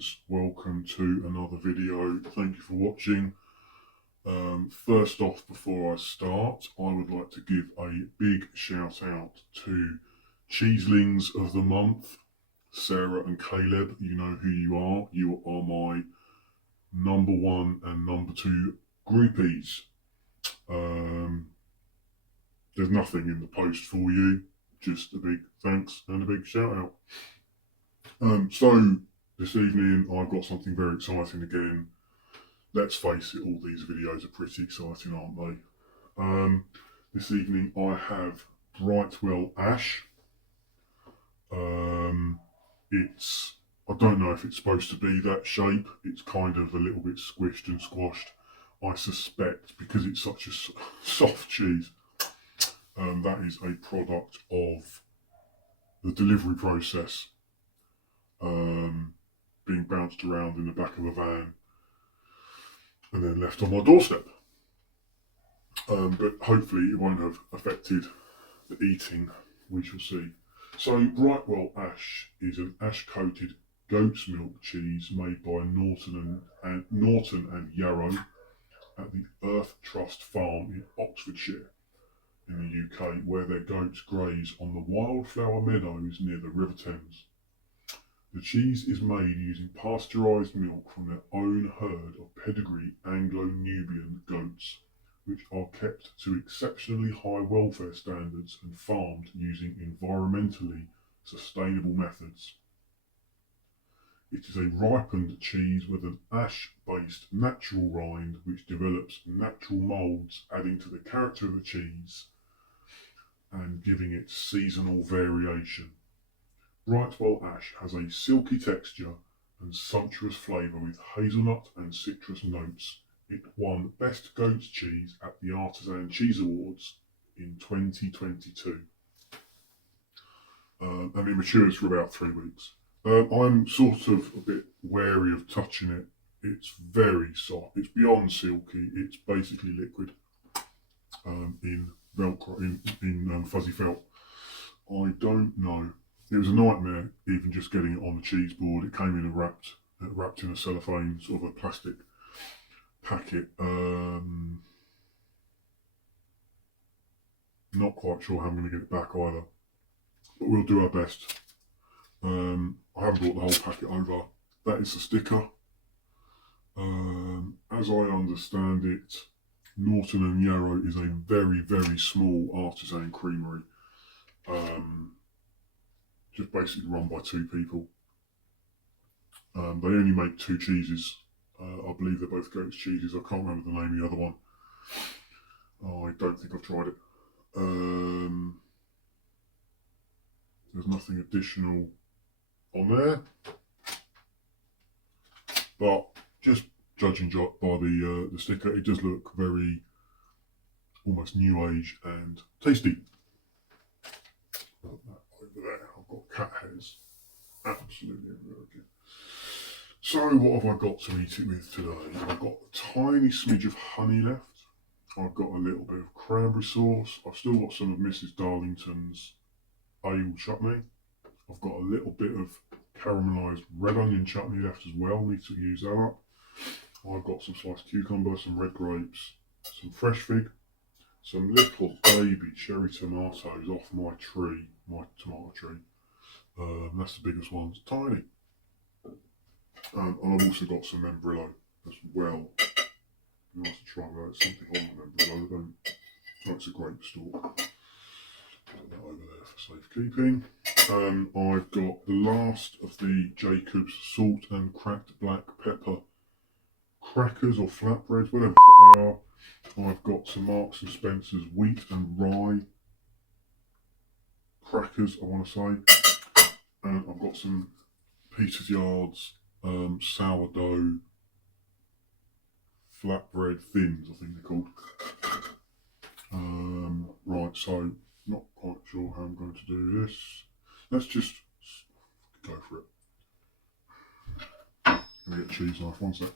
friends, welcome to another video. Thank you for watching. First off, before I start, I would like to give a big shout out to Cheeselings of the Month, Sarah and Caleb. You know who you are. You are my number one and number two groupies. There's nothing in the post for you, just a big thanks and a big shout out. So this evening I've got something very exciting again. Let's face it, all these videos are pretty exciting, aren't they? This evening I have Brightwell Ash. I don't know if it's supposed to be that shape. It's kind of a little bit squished and squashed. I suspect because it's such a soft cheese, that is a product of the delivery process, being bounced around in the back of a van and then left on my doorstep. But hopefully it won't have affected the eating. We shall see. So Brightwell Ash is an ash-coated goat's milk cheese made by Norton and Yarrow at the Earth Trust farm in Oxfordshire in the UK, where their goats graze on the wildflower meadows near the River Thames. The cheese is made using pasteurised milk from their own herd of pedigree Anglo-Nubian goats, which are kept to exceptionally high welfare standards and farmed using environmentally sustainable methods. It is a ripened cheese with an ash-based natural rind which develops natural moulds, adding to the character of the cheese and giving it seasonal variation. Brightwell Ash has a silky texture and sumptuous flavour with hazelnut and citrus notes. It won Best Goat's Cheese at the Artisan Cheese Awards in 2022. And it matures for about 3 weeks. I'm sort of a bit wary of touching it. It's very soft. It's beyond silky. It's basically liquid in Velcro, in fuzzy felt. I don't know. It was a nightmare even just getting it on the cheese board. It came in and wrapped in a cellophane, sort of a plastic packet. Not quite sure how I'm going to get it back either, but we'll do our best. I haven't brought the whole packet over. That is the sticker. As I understand it, Norton and Yarrow is a very, very small artisan creamery. Just basically run by 2 people. They only make 2 cheeses. I believe they're both goat's cheeses. I can't remember the name of the other one. I don't think I've tried it. There's nothing additional on there, but just judging by the sticker, it does look very almost new age and tasty. Put that over there. I've got cat hairs absolutely everywhere again. So what have I got to eat it with today? I've got a tiny smidge of honey left. I've got a little bit of cranberry sauce. I've still got some of Mrs. Darlington's ale chutney. I've got a little bit of caramelised red onion chutney left as well. Need to use that up. I've got some sliced cucumber, some red grapes, some fresh fig, some little baby cherry tomatoes off my tomato tree. That's the biggest one. It's tiny. And I've also got some membrillo as well. Nice to try that. It's something on the membrillo. It's a grape stalk. Put that over there for safekeeping. I've got the last of the Jacob's salt and cracked black pepper crackers or flatbreads, whatever the fuck they are. I've got some Marks and Spencer's wheat and rye crackers, I want to say. And I've got some Peter's Yard's sourdough flatbread thins, I think they're called. Right, so not quite sure how I'm going to do this. Let's just go for it. Let me get a cheese knife, one sec.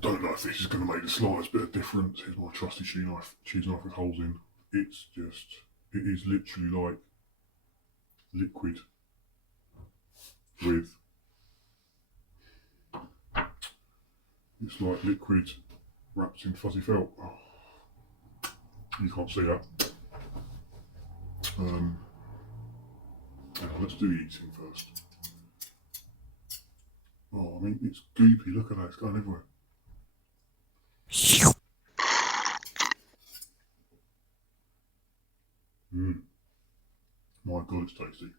Don't know if this is going to make the slightest bit of difference. Here's my trusty cheese knife with holes in. It's just, it is literally like liquid with, it's like liquid wrapped in fuzzy felt. Oh, you can't see that. Let's do the eating first. Oh, I mean, it's goopy. Look at that, it's going everywhere. My God, it's tasty.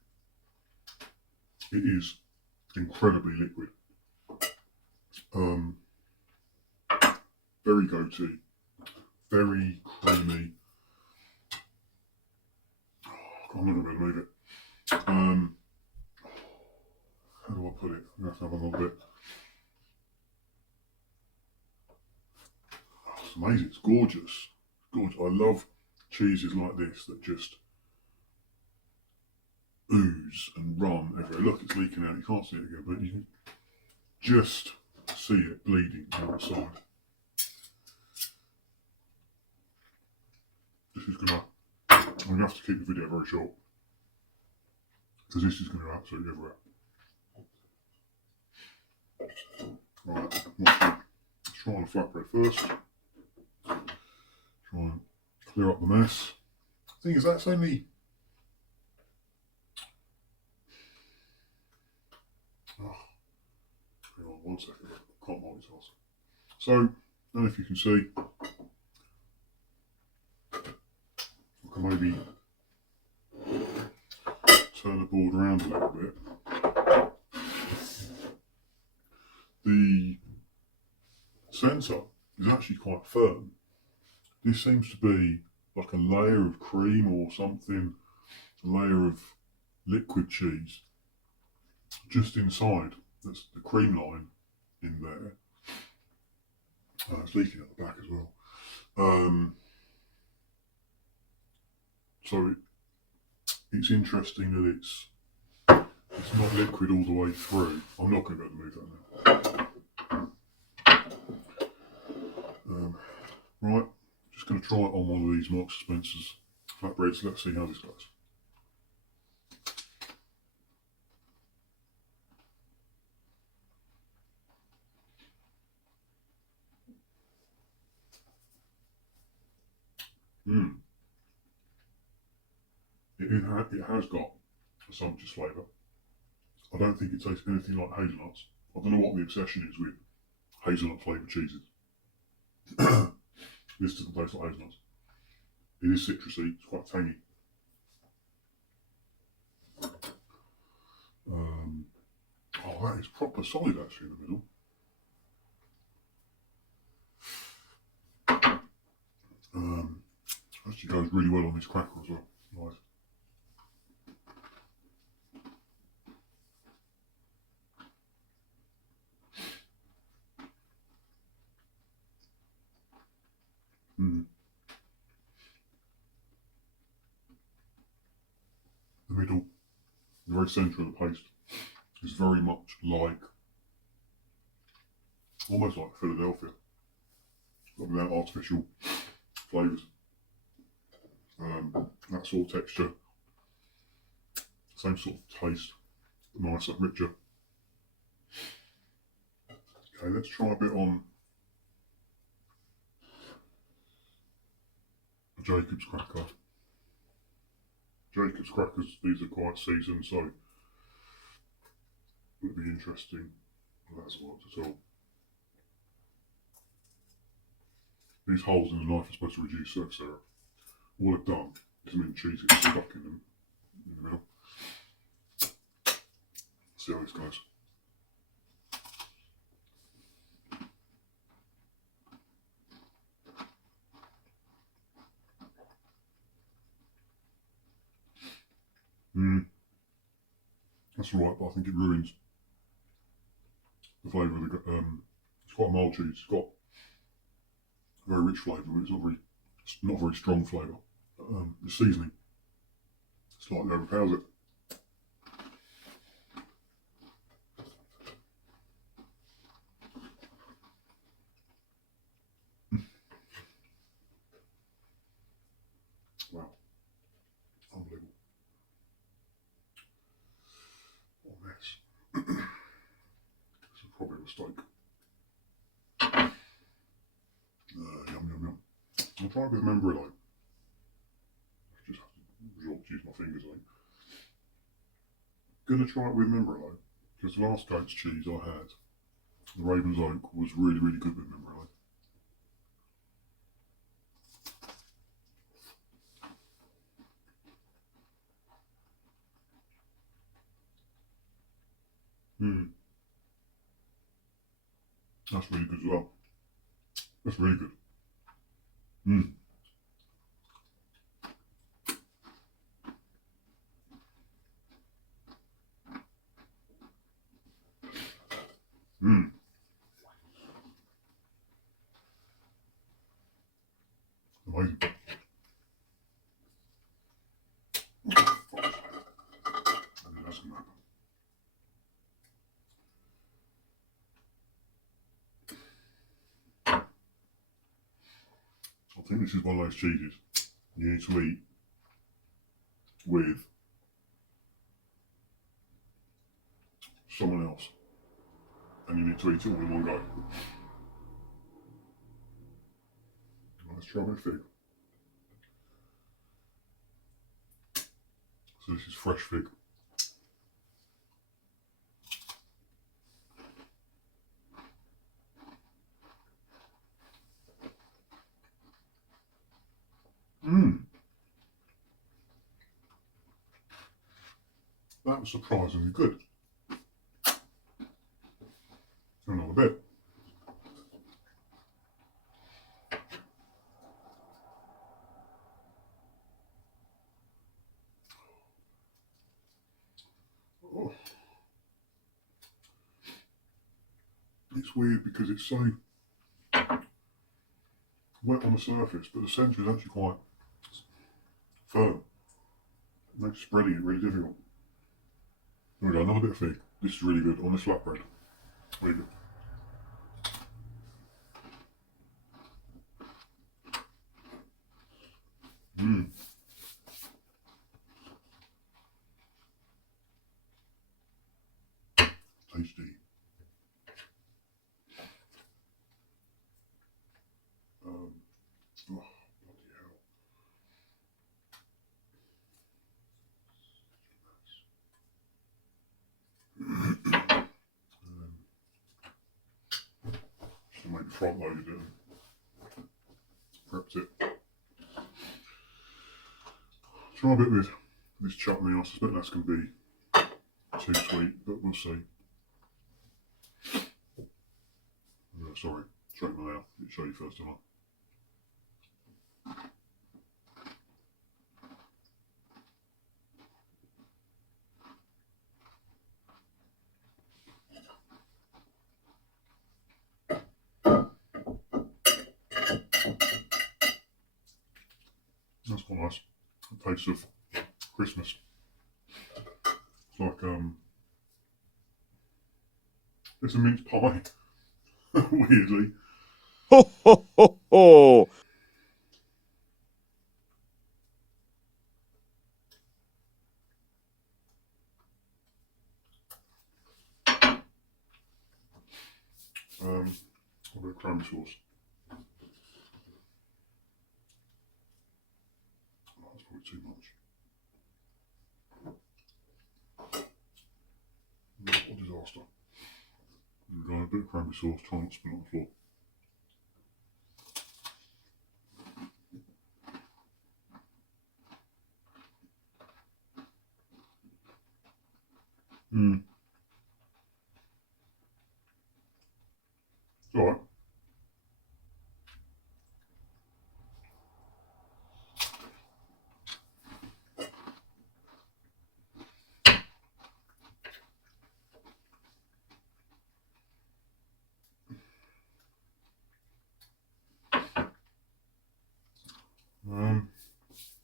It is incredibly liquid. Very goaty, very creamy. Oh, I'm not going to be able to move it. How do I put it? I'm going to have to have a little bit. Oh, it's amazing. It's gorgeous. Gorgeous. I love cheeses like this that just ooze and run everywhere. Look, it's leaking out. You can't see it again, but you can just see it bleeding out the side. This is gonna, I'm gonna have to keep the video very short because this is gonna absolutely everywhere. Right, let's try on the flatbread first. Try and clear up the mess. The thing is, that's only, hang on 1 second, I can't multitask. So, I don't know if you can see, I can maybe turn the board around a little bit. The centre is actually quite firm. This seems to be like a layer of cream or something, a layer of liquid cheese just inside. That's the cream line in there. It's leaking at the back as well. So it's interesting that it's not liquid all the way through. I'm not going to be able to move that now. Right, just going to try it on one of these Marks & Spencer's flatbreads. Let's see how this goes. It has got a sumptuous flavour. I don't think it tastes anything like hazelnuts. I don't know what the obsession is with hazelnut flavoured cheeses. This doesn't taste like hazelnuts. It is citrusy, it's quite tangy. Oh, that is proper solid actually in the middle. Actually goes really well on this cracker as well. Nice. The middle, the very centre of the paste, is very much like, almost like Philadelphia, but without artificial flavours. That sort of texture, same sort of taste, nicer, richer. Okay, let's try a bit on a Jacob's cracker. Jacob's crackers, these are quite seasoned, so it would be interesting. Well, that's not at all. These holes in the knife are supposed to reduce surface area. All I've done is made cheese get stuck in them in the middle. Let's see how this goes. That's alright, but I think it ruins the flavour of the. It's quite a mild cheese. It's got a very rich flavour, but it's not very strong flavour. The seasoning slightly overpowers it. I'll try it with membranollo. I just have to resort to use my fingers, I think. Gonna try it with membranollo, because the last goat's cheese I had, the Raven's Oak, was really, really good with membranollo. That's really good as well. That's really good. Mmm. Mmm. Amazing. That's gonna happen. I think this is one of those cheeses you need to eat with someone else, and you need to eat it all in one go. Let's try my fig. So this is fresh fig. Mmm. That was surprisingly good. Another bit. Oh. It's weird because it's so wet on the surface, but the centre is actually quite firm. It makes spreading it really difficult. There we go, another bit of fig. This is really good on this flatbread. Really good. Mmm. Tasty. Oh, bloody hell. Just to make front loaded it and prepped it. Try a bit with this chutney. I suspect that's going to be too sweet, but we'll see. Oh, sorry, straight my mouth. I'll show you first, didn't I? That's quite nice. A taste of Christmas. It's like it's a mince pie. Weirdly. Ho, ho, ho, ho! A bit of cranberry sauce. Oh, that's probably too much. What a disaster. We've got a bit of cranberry sauce, try not to spill on the floor. It's alright.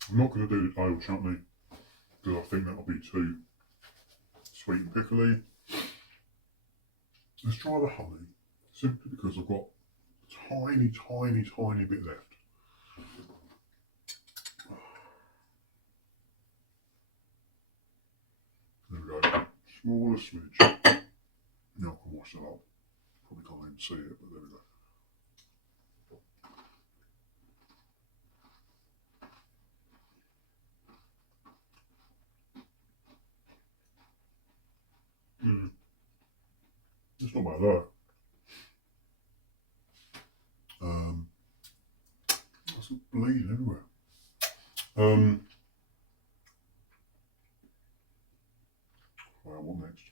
I'm not going to do the ale chutney because I think that'll be too sweet and pickly. Let's try the honey, simply because I've got a tiny, tiny, tiny bit left. There we go, smaller smidge. Now I can wash that up. Probably can't even see it, but there we go. like that. That's bleeding everywhere. Well, what next?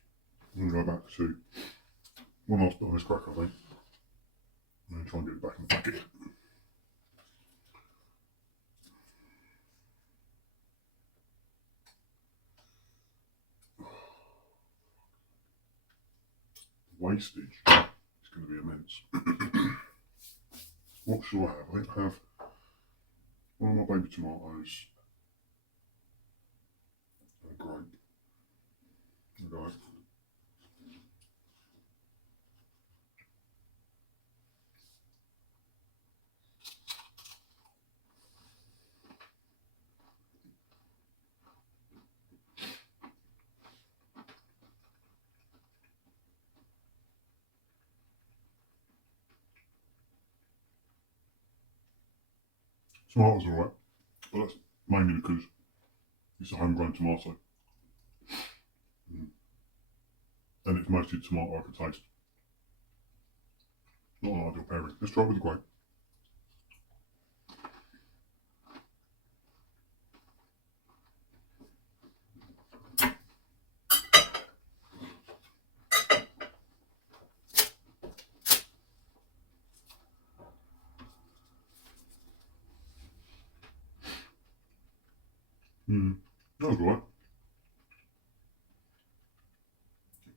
I'm going to go back to one last bit on this crack, I think. I'm going to try and get it back in the packet. Wastage is going to be immense. What shall I have? I think I have one of my baby tomatoes and a grape. Right. Tomatoes are alright, but that's mainly because it's a homegrown tomato. And it's mostly tomato I can taste. Not an ideal pairing. Let's try it with the grape. That was right.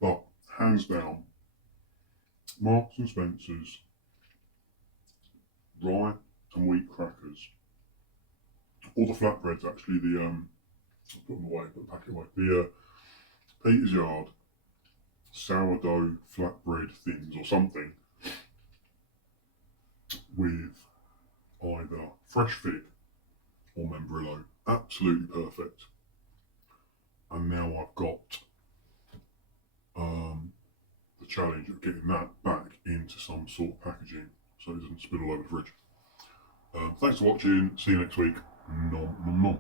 But hands down, Marks and Spencer's rye and wheat crackers, or the flatbreads actually, I'll put them away, put the packet away. The Peter's Yard sourdough flatbread thins or something with either fresh fig or membrillo. Absolutely perfect. And now I've got the challenge of getting that back into some sort of packaging so it doesn't spill all over the fridge. Thanks for watching. See you next week. Nom nom nom.